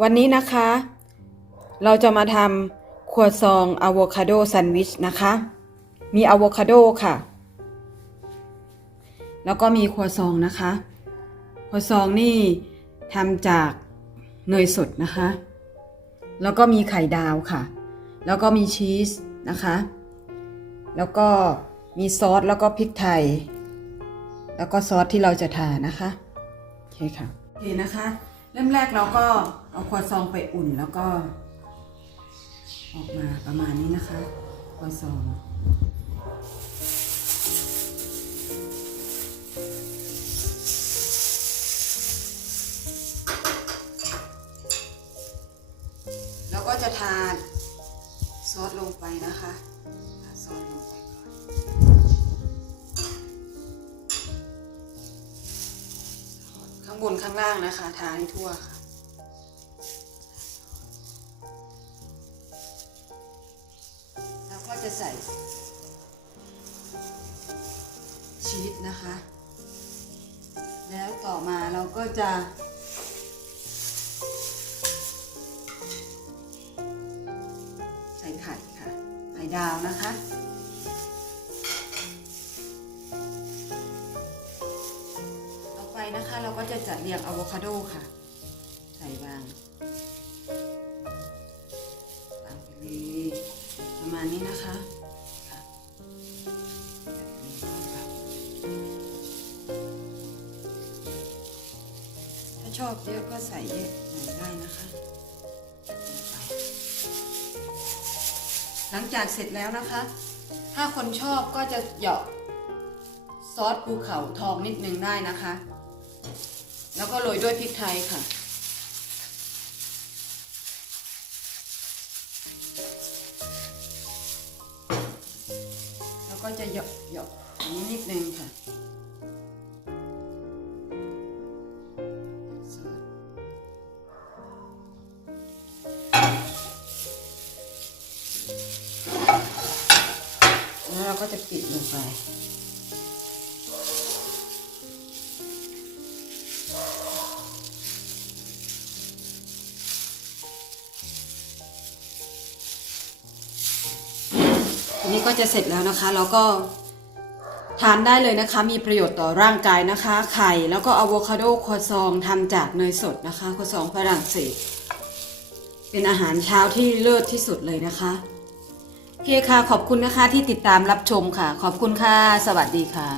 วันนี้นะคะ เราจะมาทำครัวซองอะโวคาโดแซนด์วิชนะคะ มีอะโวคาโดค่ะ แล้วก็มีครัวซองนะคะครัวซองนี่ทำจากเนยสดนะคะ แล้วก็มีไข่ดาวค่ะ แล้วก็มีชีสนะคะ แล้วก็มีซอสแล้วก็พริกไทย แล้วก็ซอสที่เราจะทานะคะ โอเคค่ะ โอเคนะคะ เริ่มแรกเราก็เอาครัวซองไปอุ่นแล้วก็ ออกมาประมาณนี้นะคะครัวซองแล้วก็จะทาซอสลงไปนะคะซอสลง บนข้างล่างนะคะ ทาให้ทั่วค่ะแล้วก็จะใส่ ชีสนะคะ แล้วต่อมาเราก็จะใส่ไข่ค่ะ ไข่ดาวนะคะ นะคะ เราก็จะจัดเรียงอะโวคาโดค่ะ ใส่วางวางไปเลยประมาณนี้นะคะถ้าชอบเยอะก็ใส่เยอะหน่อยได้นะคะ หลังจากเสร็จแล้วนะคะ ถ้าคนชอบก็จะเหยาะซอสภูเขาทองนิดนึงได้นะคะ แล้วก็โรยด้วยพริกไทยค่ะ แล้วก็จะหยาะเหยอันนี้นิดนึงค่ะแล้วเราก็จะปิดลงไป นี้ก็จะเสร็จแล้วนะคะ แล้วก็ทานได้เลยนะคะ มีประโยชน์ต่อร่างกายนะคะ ไข่ แล้วก็อะโวคาโดครัวซองทำจากเนยสดนะคะครัวซองฝรั่งเศส เป็นอาหารเช้าที่เลิศที่สุดเลยนะคะโอเคค่ะ ขอบคุณนะคะที่ติดตามรับชมค่ะ ขอบคุณค่ะ สวัสดีค่ะ